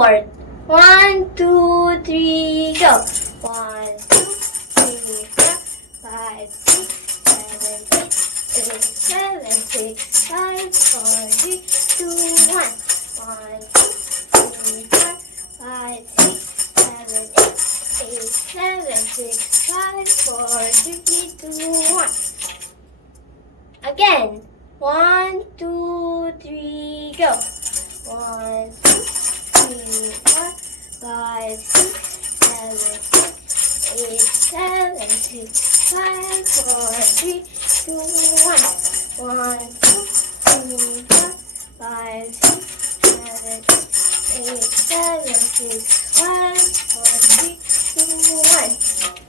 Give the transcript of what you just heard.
fourth. 1, 2, 3, go. 1, 2, 3, 4, 5, 6, 7, 8, 7, 6, 5, 4, 3, 2, 1. 1, 2, 3, 4, 5, 6, 7, 8, 7, 6, 5, 4, 3, 2, 1. Again. 1, 2, 3, go. 1, 2, 3, 4, 5, 6, 7, 8, 7, 6, 5, 4, 3, 2, 1. 1, 2, 3, 4, 5, 6, 7, 8, 7, 6, 5, 4, 3, 2, 1.